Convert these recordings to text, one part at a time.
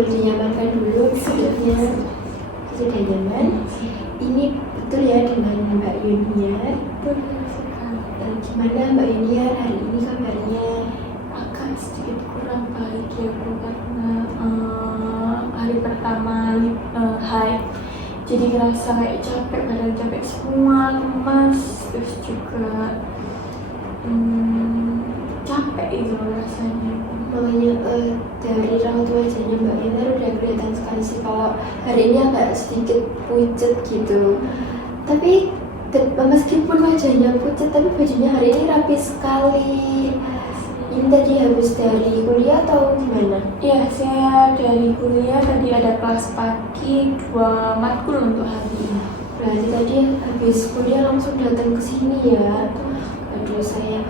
boleh dinyamankan dulu duduknya. Sudah nyaman. Ini betul ya dengan Mbak Yunia. Gimana Mbak Yunia hari ini kabarnya? Agak sedikit kurang baik ya Bu, karena hari pertama high, jadi ngerasa kayak capek, badan capek semua, lemas, terus juga capek itu rasanya. Makanya dari raut wajahnya Mbak Yunia udah kelihatan sekali sih kalau hari ini agak sedikit pucat gitu. Tapi meskipun wajahnya pucat, tapi bajunya hari ini rapi sekali. Ini tadi habis dari kuliah atau gimana? Ya, saya dari kuliah tadi ada kelas pagi 2 matkul untuk hari ini. Berarti tadi habis kuliah langsung datang ke sini ya. Aduh, saya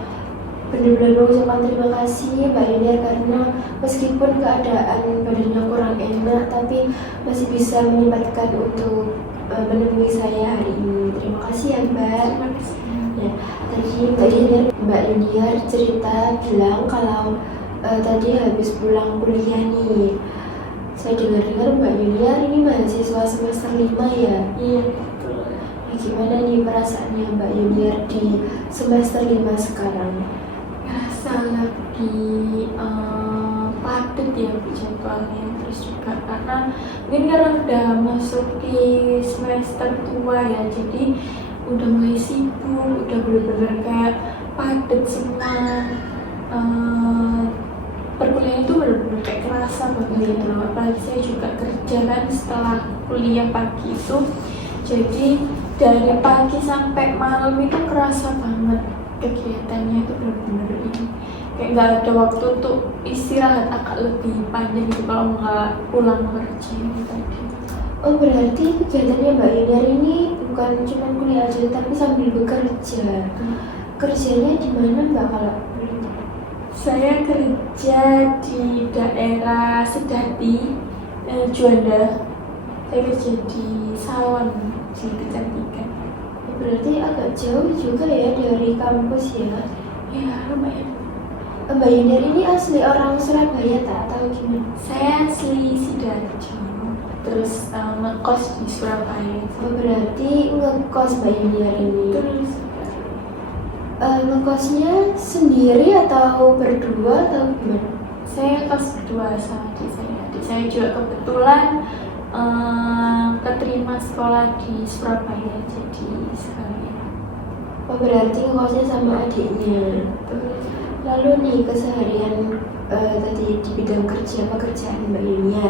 benar-benar mengucapkan terima kasih Mbak Yunia karena meskipun keadaan badannya kurang enak, tapi masih bisa menyempatkan untuk menemui saya hari ini. Terima kasih ya Mbak. Ya, tadi Mbak Yunia cerita bilang kalau tadi habis pulang kuliah nih. Saya dengar-dengar Mbak Yunia ini mahasiswa semester 5 ya? Iya, betul. Gimana nih perasaannya Mbak Yunia di semester 5 sekarang? Rasa lebih padat ya Bu jadwalnya, terus juga karena udah masuk di semester tua ya, jadi udah mulai sibuk, udah bener-bener kayak padat semua. Perkuliahan itu bener-bener kayak kerasa banget gitu loh. Apalagi saya juga kerja kan setelah kuliah pagi itu, jadi dari pagi sampai malam itu kerasa banget kegiatannya itu bener-bener ini kayak nggak ada waktu untuk istirahat agak lebih panjang gitu kalau nggak pulang kerja gitu tadi. Oh, berarti kegiatannya Mbak Yunia ini bukan cuma kuliah aja tapi sambil bekerja. Kerjanya di mana Mbak kalau boleh tahu? Saya kerja di daerah Sedati, Juanda. Saya kerja di salon di kecantikan. Berarti agak jauh juga ya dari kampus ya? Ya lumayan. Mbak Yunia ini asli orang Surabaya tak tahu gimana? Saya asli Sidoarjo, terus ngekos di Surabaya. Oh, berarti ngekos Mbak Yunia ini. Terus ngekosnya sendiri atau berdua atau gimana? saya kos berdua sama adik saya. Adik saya juga kebetulan keterima sekolah di Surabaya, jadi sekalian. Oh, berarti ngekosnya sama adiknya. Lalu nih keseharian tadi di bidang pekerjaan Mbak Yunia,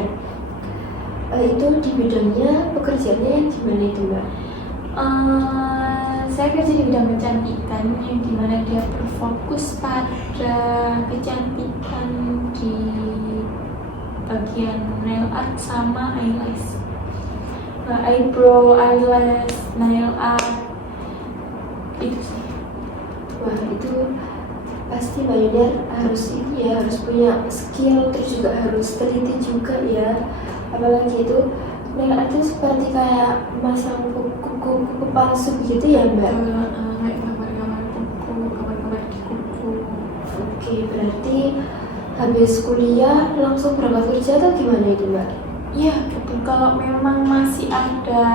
itu di bidangnya pekerjaannya yang gimana itu Mbak? Saya kerja di bidang kecantikan yang dimana dia berfokus pada kecantikan di bagian nail art sama eyelash, eyebrow, eyelash, nail art itu sih. Wah, itu pasti Mbak Yunia harus ini ya, harus punya skill, terus juga harus teliti juga ya. Apalagi itu nail art itu seperti kayak masang kuku palsu gitu ya Mbak? Kayak gambar-gambar kuku, gambar-gambar di kuku. Oke, berarti habis kuliah langsung berangkat kerja atau gimana itu Mbak? Iya betul, kalau memang masih ada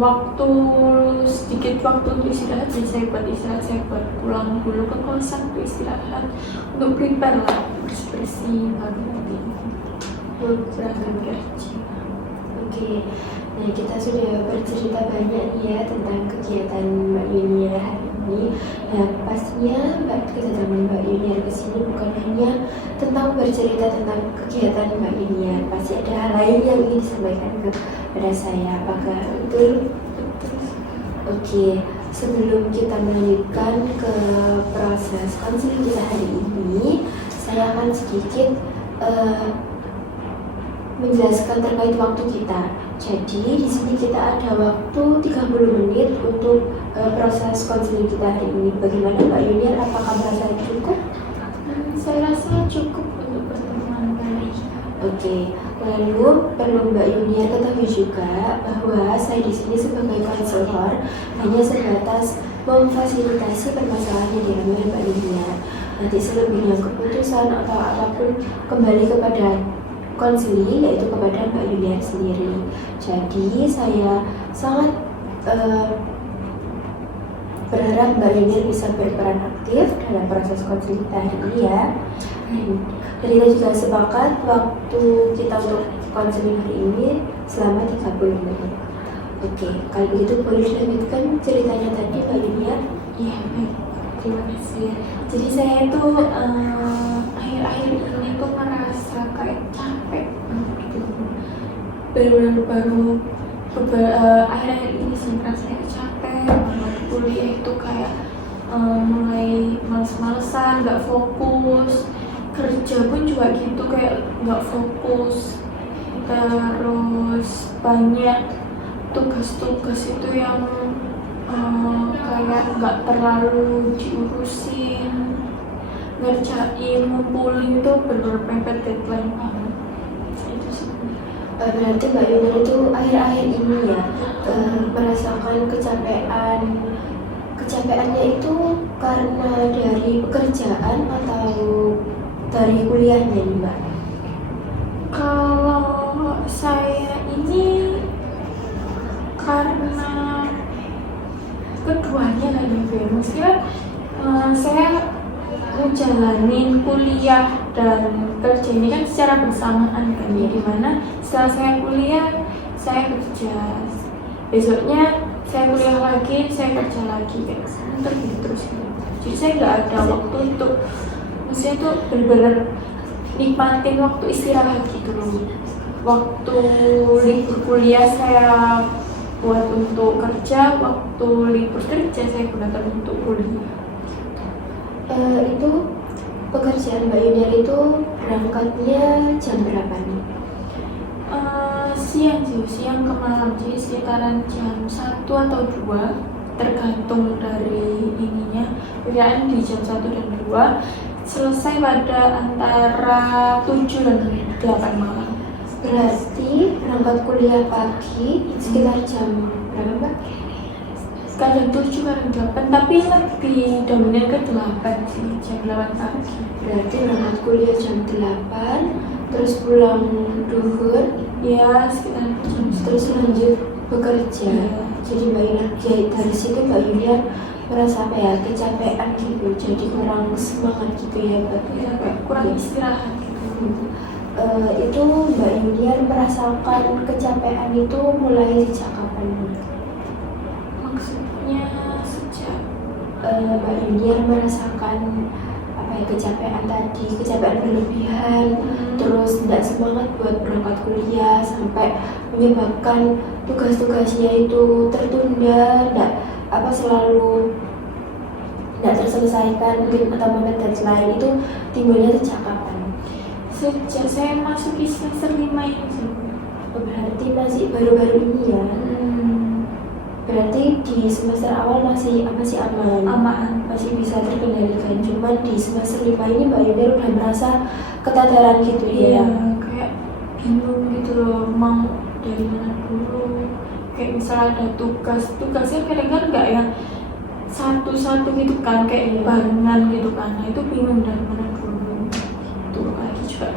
waktu sedikit waktu untuk istirahat, jadi saya buat istirahat, saya buat pulang dulu ke kosan untuk istirahat, untuk prepare lah, bersih-bersih baru nanti berangkat kerja. Oke, nah kita sudah bercerita banyak ya tentang kegiatan Mbak Yunia hari ini. Nah, pastinya kedatangan Mbak Yunia ke sini bukan hanya tentang bercerita tentang kegiatan Mbak Yunia, pasti ada hal lain yang ingin disampaikan kepada saya. Apakah betul? Oke, sebelum kita melanjutkan ke proses konseling kita hari ini, saya akan sedikit menjelaskan terkait waktu kita. Jadi di sini kita ada waktu 30 menit untuk proses konseling kita hari ini. Bagaimana Mbak Yunia? Apakah merasa cukup? Saya rasa cukup untuk pertemuan kali ini. Oke, lalu perlu Mbak Yunia ketahui juga bahwa saya di sini sebagai konselor hanya sebatas memfasilitasi permasalahan yang dialami Mbak Yunia. Nanti selebihnya keputusan atau apapun kembali kepada konseling yaitu kepada Mbak Yuliar sendiri. Jadi saya sangat berharap Mbak Yuliar bisa berperan aktif dalam proses konseling kita hari ini ya. Dan kita juga sepakat waktu kita untuk konseling hari ini selama 30 menit. Oke, kalau begitu boleh dilanjutkan ceritanya tadi Mbak Yuliar. Iya, baik. Terima kasih ya. Jadi saya tuh akhir-akhir ini tuh merasa kayak capek gitu. Baru akhir-akhir ini sih merasa capek banget. Kuliah itu kayak mulai males-malesan, nggak fokus. Kerja pun juga gitu, kayak nggak fokus. Terus banyak tugas-tugas itu yang kayak nggak terlalu diurusin, ngerjain, ngumpulin itu bener mepet deadline banget. Itu sih. Berarti Mbak Yuliar itu akhir-akhir ini ya merasakan kecapeannya itu karena dari pekerjaan atau dari kuliahnya nih Mbak? Kalau saya ini karena keduanya kali ya, maksudnya saya ngejalanin kuliah dan kerja ini kan secara bersamaan kan ya, dimana setelah saya kuliah saya kerja, besoknya saya kuliah lagi, saya kerja lagi kayak gitu terus gitu. Jadi saya nggak ada waktu untuk, maksudnya tuh bener-bener nikmatin waktu istirahat gitu loh. Waktu libur kuliah saya buat untuk kerja, waktu libur kerja saya gunakan untuk kuliah. Itu pekerjaan Mbak Yuliar itu berangkatnya jam berapa nih? Siang ke malam, jadi sekitaran jam 1 atau 2 tergantung dari ininya. Kerjaan di jam 1 dan 2, selesai pada antara 7 dan 8 malam. Berarti berangkat kuliah pagi sekitar jam berapa Mbak? Kadang 7, kadang 8, tapi lebih dominan ke 8 sih, jam 8 pagi. Berarti berangkat kuliah jam 8, terus pulang duhur, Ya, sekitar jam terus lanjut bekerja. Jadi Mbak Yuliar, dari situ Mbak Yuliar merasa apa ya, kecapean gitu, jadi kurang semangat gitu ya Mbak? Ya, kayak kurang istirahat gitu. Itu Mbak Yuliar merasakan kecapean itu mulai sejak kapan? Maksudnya sejak Mbak Yuliar merasakan apa ya, kecapean tadi, kecapean berlebihan, terus tidak semangat buat berangkat kuliah sampai menyebabkan tugas-tugasnya itu tertunda, selalu tidak terselesaikan mungkin atau mepet deadline. Itu timbulnya sejak kapan? sejak saya masuk semester 5 ini sih. Berarti masih baru-baru ini ya. Berarti di semester awal masih aman, masih bisa terkendalikan. Cuman di semester 5 ini Mbak Yuliar udah merasa ketataran gitu ya. Iya, kayak bingung gitu loh, mau dari mana dulu. Kayak misalnya ada tugasnya kadang kan nggak yang satu-satu gitu kan, kayak barengan gitu kan. Nah itu bingung dari mana dulu. Itu lagi juga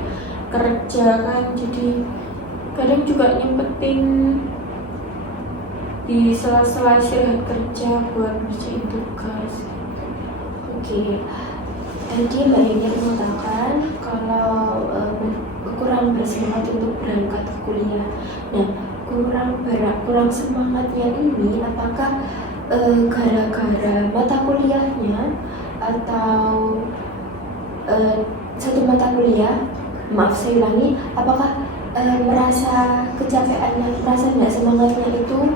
kerja kan, jadi kadang juga nyempetin di sela-sela istirahat kerja buat ngerjain tugas. Oke. Tadi Mbak Yuliar mengatakan kalau kurang bersemangat untuk berangkat ke kuliah. Nah, kurang semangatnya ini apakah gara-gara mata kuliahnya atau satu mata kuliah? Maaf saya ulangi, apakah merasa kecapeannya, merasa tidak semangatnya itu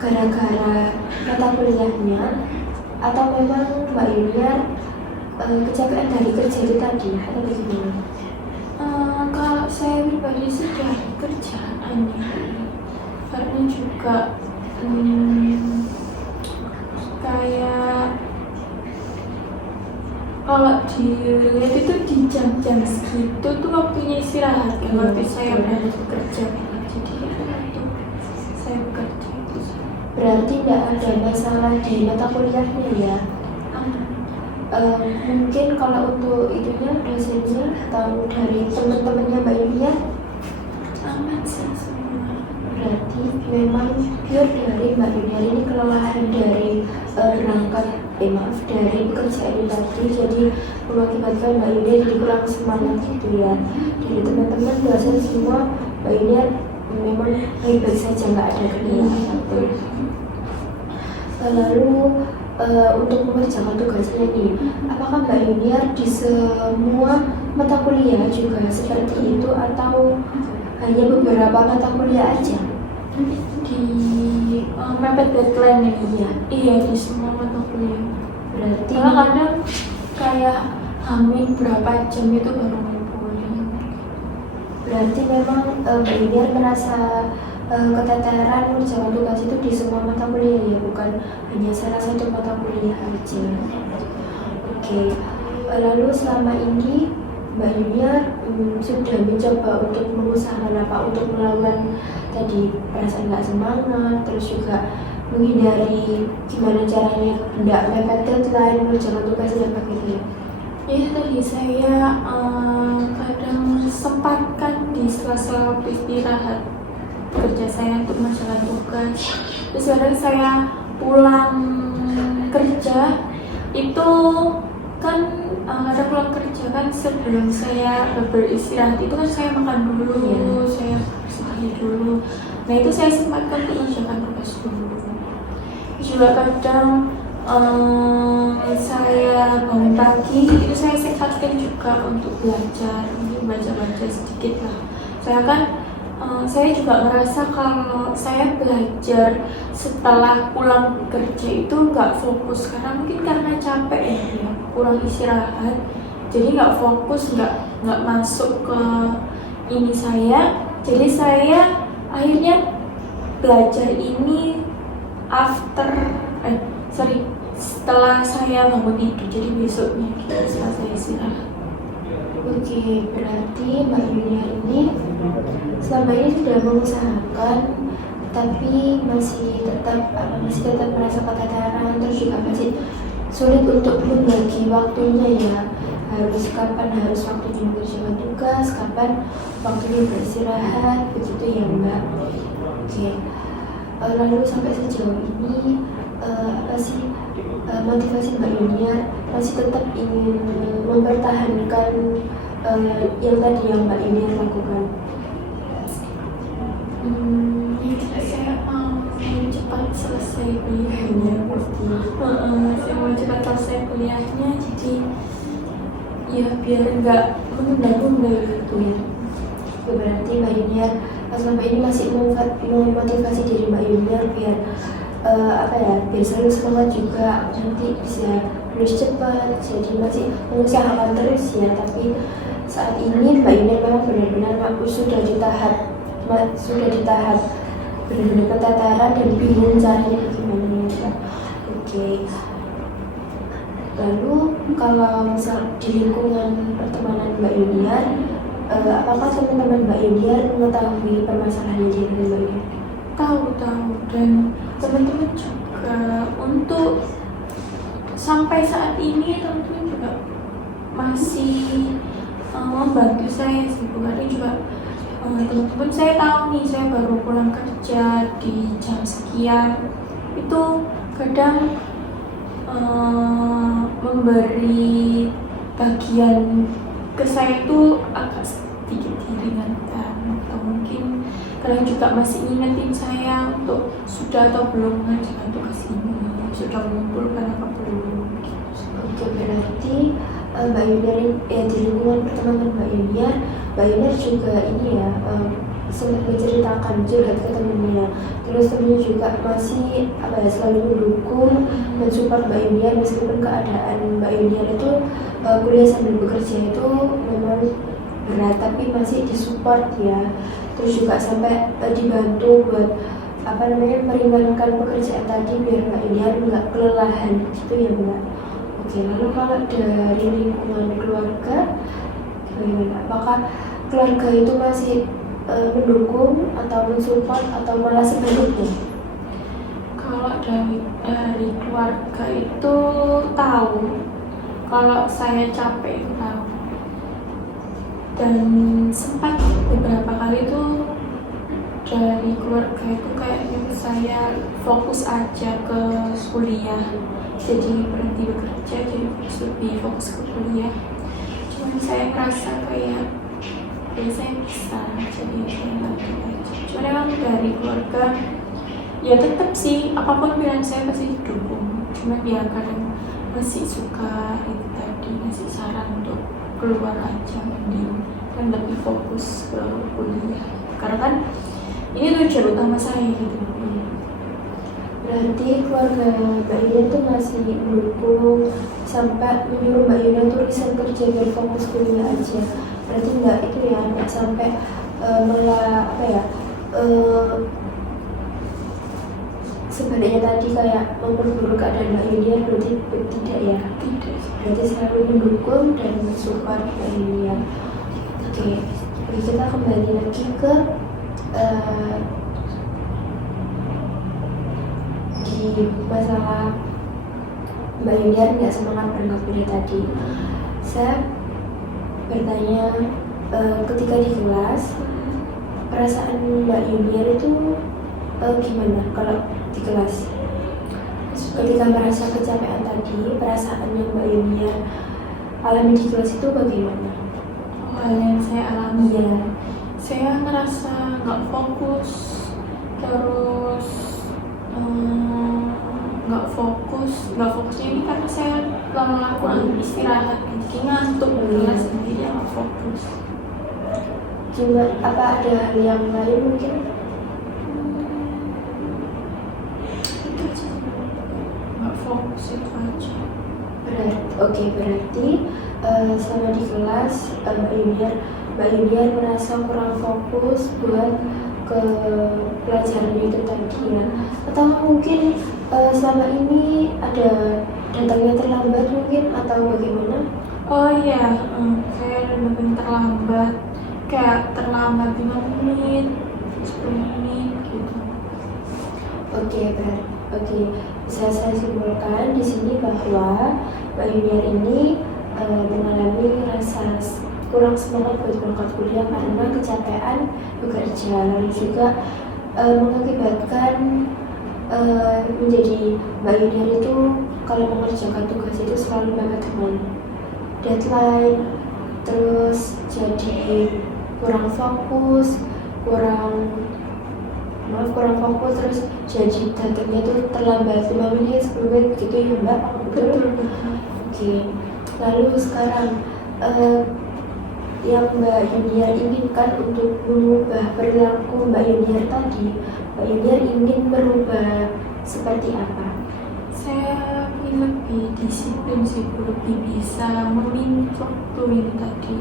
gara-gara mata kuliahnya, atau memang Mbak Yuliar kecapean dari kerja itu tadi, atau bagaimana? Kalau saya pribadi sih dari kerjaan ya, karena juga kayak kalau dilihat itu di jam-jam segitu tuh waktunya istirahat kan, waktu saya berada bekerja, jadi itu saya bekerja. Berarti tidak ada masalah di mata kuliahnya ya? Mungkin kalau untuk itunya dosennya atau dari teman-temannya Mbak Yuliar aman sih semua. Berarti memang pure dari Mbak Yuniar ini kelelahan dari dari pekerjaan ini tadi, jadi mengakibatkan Mbak Yuniar jadi kurang semangat gitu ya. Dari teman-teman dosen semua Mbak Yuniar memang baik-baik saja, nggak ada kendala apapun. Lalu untuk mengerjakan tugasnya nih, apakah Mbak Yuniar di semua mata kuliah juga seperti itu atau hanya beberapa mata kuliah aja? Di mepet deadline ini ya? Iya, di semua mata kuliah. Berarti Karena kadang kayak hamil berapa jam itu baru ngumpulin. Berarti memang Mbak Yuniar merasa keteteran mengerjakan tugas itu di semua mata kuliah ya, bukan hanya salah satu mata kuliah aja. Oke. Lalu selama ini Mbak Yuniar sudah mencoba untuk mengusahakan apa untuk melawan tadi perasaan nggak semangat, terus juga menghindari gimana caranya tidak mepet deadline mengerjakan tugasnya begitu ya. Iya, tadi saya kadang sempatkan di sela-sela waktu istirahat kerja saya untuk mengerjakan tugas. Terus kadang saya pulang kerja itu kan kadang pulang kerja kan sebelum saya beristirahat itu kan saya makan dulu, saya bersih dulu. Nah itu saya sempatkan untuk mengerjakan tugas dulu. Juga kadang saya bangun pagi itu saya sempatkan juga untuk belajar, untuk baca-baca sedikit lah. Saya juga merasa kalau saya belajar setelah pulang kerja itu nggak fokus karena mungkin karena capek ya, kurang istirahat, jadi nggak fokus, nggak masuk ke ini saya. Jadi saya akhirnya belajar ini setelah saya bangun tidur, jadi besoknya setelah saya istirahat. Oke, berarti Mbak Yuniar ini selama ini sudah mengusahakan tapi masih tetap merasa keteteran, terus juga masih sulit untuk membagi waktunya ya. Kapan harus waktunya mengerjakan tugas, kapan waktunya beristirahat, begitu ya Mbak. Oke. Lalu sampai sejauh ini apa sih motivasi Mbak Yuniar masih tetap ingin mempertahankan yang tadi yang Mbak Yuniar lakukan? Saya mau cepat selesai kuliahnya. Saya mau cepat selesai kuliahnya, jadi ya biar nggak menunda-nunda gitu ya. Berarti Mbak Yuniar selama ini masih memotivasi diri Mbak Yuniar biar biar selalu semangat juga, nanti bisa lulus cepat, jadi masih mengusahakan terus ya. Tapi saat ini Mbak Yuniar memang benar-benar sudah di tahap benar-benar keteteran dan bingung caranya bagaimana ya. Oke. Lalu kalau misal di lingkungan pertemanan Mbak Yuniar, apakah teman-teman Mbak Yuniar mengetahui permasalahan yang dengan Mbak Yuniar? Tahu, dan teman-teman juga untuk sampai saat ini teman-teman juga masih membantu saya sih. Bukannya juga teman-teman saya tahu nih saya baru pulang kerja di jam sekian, itu kadang memberi bagian ke saya itu agak sedikit diringankan, atau mungkin kalian juga masih ngingetin saya untuk sudah atau belum mengerjakan tugas ini, sudah mengumpulkan apa belum gitu. Oke, berarti Mbak Yuniar di lingkungan pertemanan Mbak Yuniar juga ini ya sempat menceritakan curhat ke temennya, terus temennya juga masih selalu mendukung, mensupport Mbak Yuniar meskipun keadaan Mbak Yuniar itu kuliah sambil bekerja itu memang berat, tapi masih disupport ya. Terus juga sampai dibantu buat meringankan pekerjaan tadi biar Mbak Yuniar nggak kelelahan gitu ya Mbak. Oke, lalu kalau dari lingkungan keluarga bagaimana? Apakah keluarga itu masih mendukung atau mensupport atau malah sebaliknya? Kalau dari keluarga itu tahu kalau saya capek, itu tahu. Dan sempat beberapa kali itu saya fokus aja ke kuliah, jadi berhenti bekerja, jadi lebih fokus ke kuliah. Cuman saya ngerasa kayak saya bisa, jadi saya lanjut aja. Cuman emang dari keluarga ya tetap sih apapun pilihan saya pasti didukung. Cuman ya kadang masih suka itu tadi, masih saran untuk keluar aja mending dan lebih fokus ke kuliah. Karena kan ini tujuan utama saya gitu. Berarti keluarga Mbak Yuna tuh masih mendukung sampai menyuruh Mbak Yuna tuh resign kerja dan fokus kuliah aja. Berarti enggak itu ya, enggak sampai malah apa ya, sebaliknya tadi kayak memperburuk keadaan Mbak Yunia. Berarti tidak ya? Tidak. Berarti selalu mendukung dan support Mbak Yunia. Oke, jadi kita kembali lagi ke di masalah Mbak Yunia nggak semangat berangkat kuliah tadi. Saya bertanya, ketika di kelas, perasaan Mbak Yunia itu gimana kalau di kelas? Ketika merasa kecapean tadi, perasaan yang Mbak Yunia alami di kelas itu bagaimana? Hal yang saya alami Iya. Saya ngerasa nggak fokus, terus nggak fokusnya ini karena saya lama-lama istirahat, jadi ngantuk di kelas, jadi nggak fokus. Cuma apa ada hal yang lain mungkin? Itu aja, nggak fokus itu aja. Berarti selama di kelas Mbak Yunia merasa kurang fokus buat ke pelajaran itu tadi ya, atau mungkin selama ini ada datangnya terlambat mungkin atau bagaimana? Oh iya, saya datang terlambat, kayak terlambat 5 menit, 10 menit gitu. Oke, bisa saya simpulkan di sini bahwa Mbak Yunia ini mengalami rasa kurang semangat buat berangkat kuliah karena kecapean bekerja, lalu juga mengakibatkan menjadi Mbak Yunia itu kalau mengerjakan tugas itu selalu mepet dengan deadline, terus jadi kurang fokus, terus jadi datangnya tuh terlambat 5 menit, 10 menit gitu ya Mbak? Betul. Oke, lalu sekarang yang Mbak Yunia inginkan untuk mengubah perilaku Mbak Yunia tadi, Mbak Yunia ingin merubah seperti apa? Saya ingin lebih disiplin sih, lebih bisa memilih waktu ini tadi,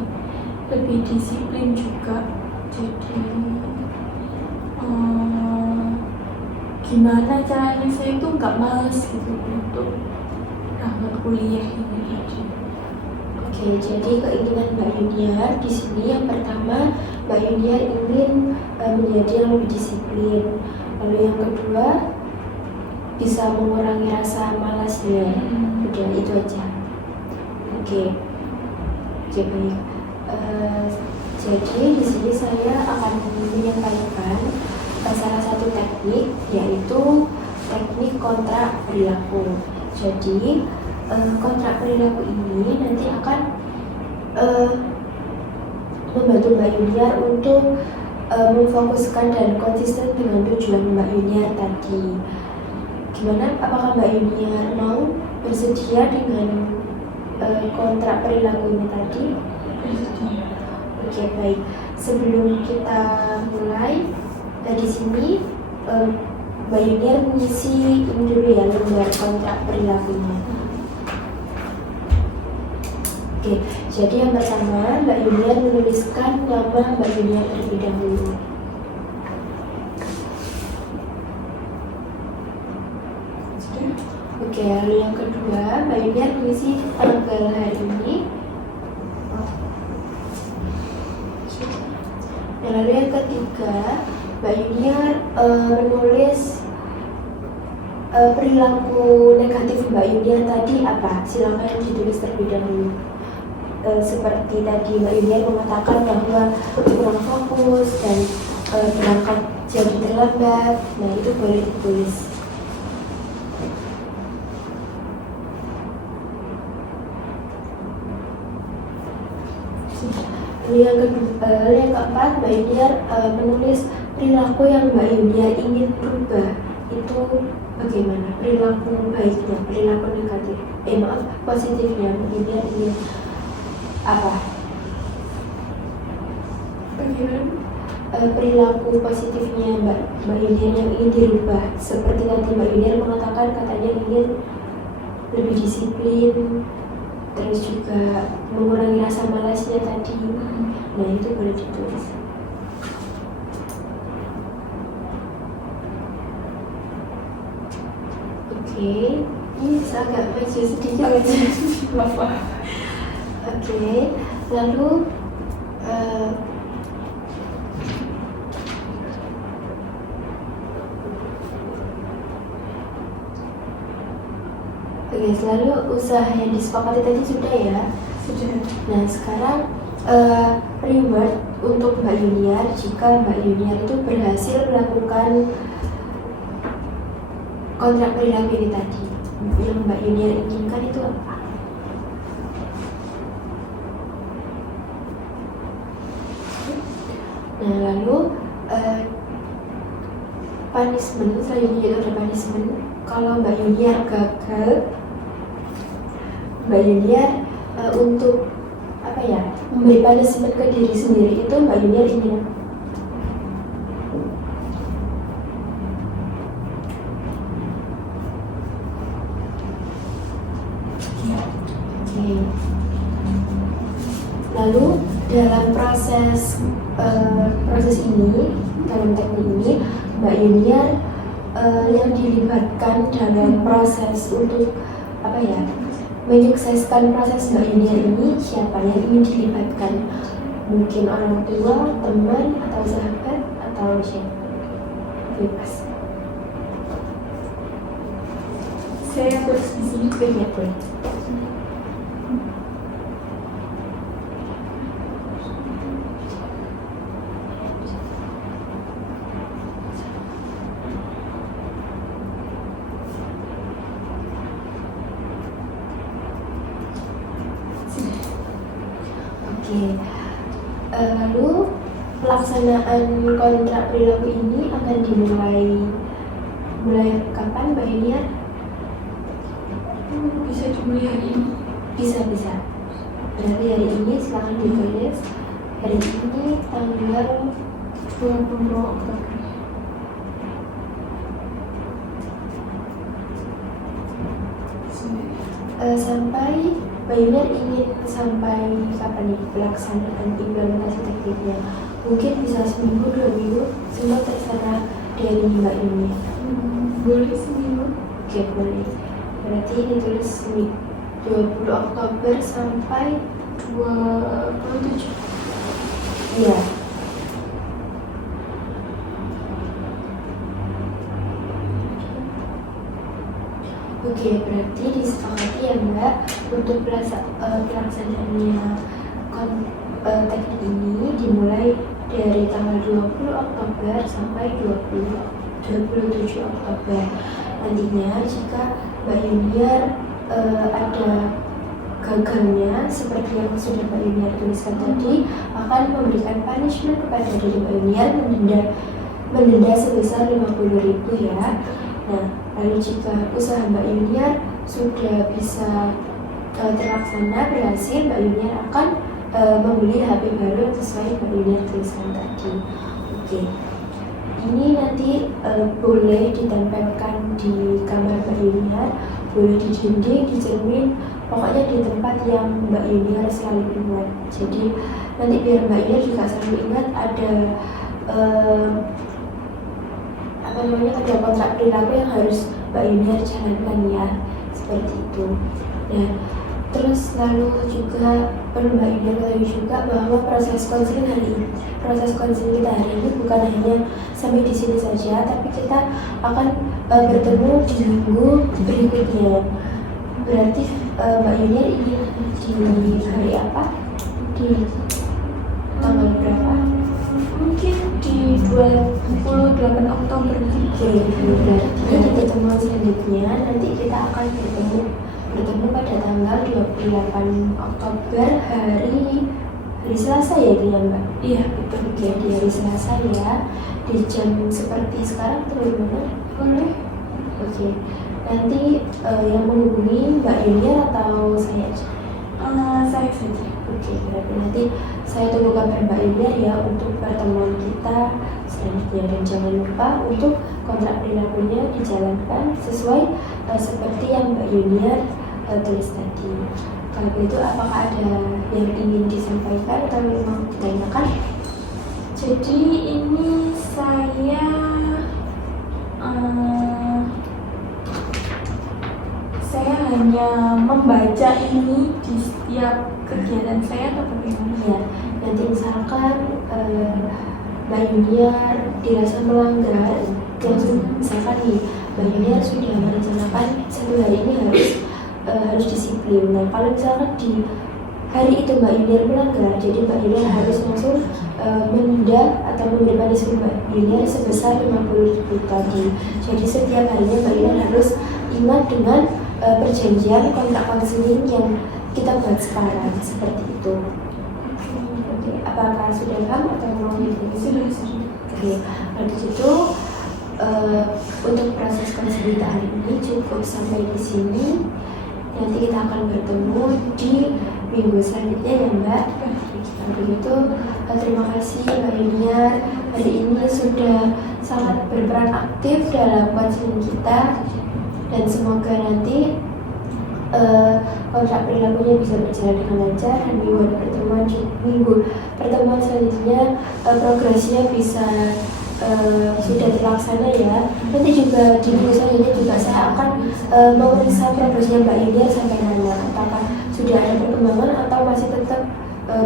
lebih disiplin juga. Jadi gimana caranya saya itu nggak malas gitu untuk berangkat kuliah ini tadi. Oke, jadi keinginan Mbak Yunia di sini yang pertama, Mbak Yunia ingin menjadi yang lebih disiplin. Lalu yang kedua, bisa mengurangi rasa malasnya. Udah itu aja. Oke, baik. Jadi di sini saya akan menyampaikan salah satu teknik, yaitu teknik kontrak perilaku. Jadi kontrak perilaku ini nanti akan membantu Mbak Yunia untuk memfokuskan dan konsisten dengan tujuan Mbak Yunia tadi. Gimana? Apakah Mbak Yunia mau bersedia dengan kontrak perilaku ini tadi? Oke, baik. Sebelum kita mulai di sini Mbak Yunia mengisi ini dulu ya, lembar kontrak perilakunya. Oke, jadi yang pertama Mbak Yunia menuliskan nama Mbak Yunia terlebih dahulu. Oke, lalu yang kedua Mbak Yunia mengisi tanggal hari ini. Dan lalu yang ketiga Mbak Yunia menulis perilaku negatif Mbak Yunia tadi apa? Silakan ditulis terlebih dahulu. Seperti tadi Mbak Yunia mengatakan bahwa kurang fokus dan berangkat jadi terlambat. Nah, itu boleh ditulis. Lalu yang keempat, Mbak Yuniar menulis perilaku yang Mbak Yuniar ingin berubah. Itu bagaimana? Perilaku baiknya, perilaku negatif. Positifnya Mbak Yuniar ingin apa? Bagaimana? Perilaku positifnya Mbak Yuniar yang ingin dirubah. Seperti tadi Mbak Yuniar mengatakan katanya ingin lebih disiplin, terus juga mengurangi rasa malasnya tadi. Nah, itu boleh ditulis. Oke, ini bisa agak maju sedikit. Oke, lalu Oke, selalu usaha yang disepakati tadi sudah ya? Sudah. Nah, sekarang reward untuk Mbak Yuniar jika Mbak Yuniar itu berhasil melakukan kontrak perilaku ini tadi. Yang Mbak Yuniar inginkan itu apa? Nah, lalu punishment, selanjutnya itu ada punishment. Kalau Mbak Yuniar gagal, Mbak Yuniar untuk apa ya, memberi punishment ke diri sendiri, itu Mbak Yuniar ingin apa? Oke. Lalu dalam proses ini, dalam teknik ini, Mbak Yuniar yang dilibatkan dalam proses untuk apa ya, menyukseskan proses Mbak Yuniar ini siapa yang ingin dilibatkan? Mungkin orang tua, teman, atau sahabat, atau siapa? Bebas. Saya terus di sini Ya, boleh. Oke. Lalu pelaksanaan kontrak perilaku ini akan mulai kapan, Mbak Yuniar? bisa dimulai hari ini. Bisa. Berarti hari ini silakan ditulis. Hari ini tanggal 20 Oktober. Sampai Mbak Yuniar ingin sampai kapan nih pelaksanaan implementasi tekniknya? Mungkin bisa seminggu, 2 minggu, semua terserah dari Mbak Yuniar. Boleh seminggu. Oke, boleh. Berarti ditulis 20 Oktober sampai 27. Iya. Oke, berarti disepakati ya Mbak, untuk pelaksanaannya teknik ini dimulai dari tanggal 20 Oktober sampai 27 Oktober. Nantinya jika Mbak Yuniar ada gagalnya seperti yang sudah Mbak Yuniar tuliskan tadi, akan memberikan punishment kepada diri Mbak Yuniar, mendenda sebesar 50.000 ya. Nah, lalu jika usaha Mbak Yuniar sudah bisa terlaksana berhasil, Mbak Yuniar akan membeli HP baru yang sesuai Mbak Yuniar tuliskan tadi. Oke. Ini nanti boleh ditempelkan di kamar Mbak Yuniar, boleh di dinding, di cermin, pokoknya di tempat yang Mbak Yuniar selalu ingat. Jadi nanti biar Mbak Yuniar juga selalu ingat ada ada kontrak perilaku yang harus Mbak Yuniar jalankan ya, seperti itu. Nah, terus lalu juga perlu Mbak Yuniar ketahui juga bahwa proses konseling kita hari ini bukan hanya sampai di sini saja, tapi kita akan bertemu di minggu berikutnya. Berarti Mbak Yuniar ingin di hari apa? Di tanggal berapa? Mungkin di di 28 Oktober. Oke, berarti di pertemuan selanjutnya nanti kita akan bertemu pada tanggal 28 Oktober hari Selasa ya dia Mbak? Iya betul. Oke, di hari Selasa ya, di jam seperti sekarang atau gimana? Boleh. Oke, nanti yang menghubungi Mbak Yunia atau saya aja? Saya saja. Oke, berarti nanti saya tunggu kabar Mbak Yunia ya untuk pertemuan kita selanjutnya, dan jangan lupa untuk kontrak perilakunya dijalankan sesuai seperti yang Mbak Yunia tulis tadi. Kalau begitu apakah ada yang ingin disampaikan atau memang ditanyakan? Jadi ini saya hanya membaca ini di setiap kegiatan saya atau bagaimana? Ya, nanti misalkan Mbak Yunia dirasa melanggar, misalkan nih Mbak Yunia sudah merencanakan satu hari ini harus disiplin. Nah, kalau misalkan di hari itu Mbak Yunia melanggar, jadi Mbak Yunia harus langsung menunda atau memberi punishment Mbak Yunia sebesar 50.000 tadi. Jadi setiap harinya Mbak Yunia harus ingat dengan perjanjian kontrak konseling yang kita buat sekarang, seperti itu. Oke, apakah sudah paham atau mau Sudah. Oke, kalau gitu untuk proses konseling hari ini cukup sampai di sini. Nanti kita akan bertemu di minggu selanjutnya ya Mbak. Kalau begitu terima kasih Mbak Yunia hari ini sudah sangat berperan aktif dalam konseling kita, dan semoga nanti kontrak perilakunya bisa berjalan dengan lancar, dan minggu pertemuan selanjutnya progresnya bisa sudah terlaksana ya. Nanti juga di minggu selanjutnya juga saya akan memeriksa progresnya Mbak Yunia sampai mana, apakah sudah ada perkembangan atau masih tetap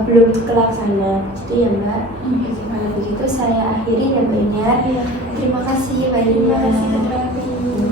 belum terlaksana, gitu ya Mbak. Oke, kalau begitu saya akhiri ya Mbak Yunia. Terima kasih Mbak Yunia. Terima kasih.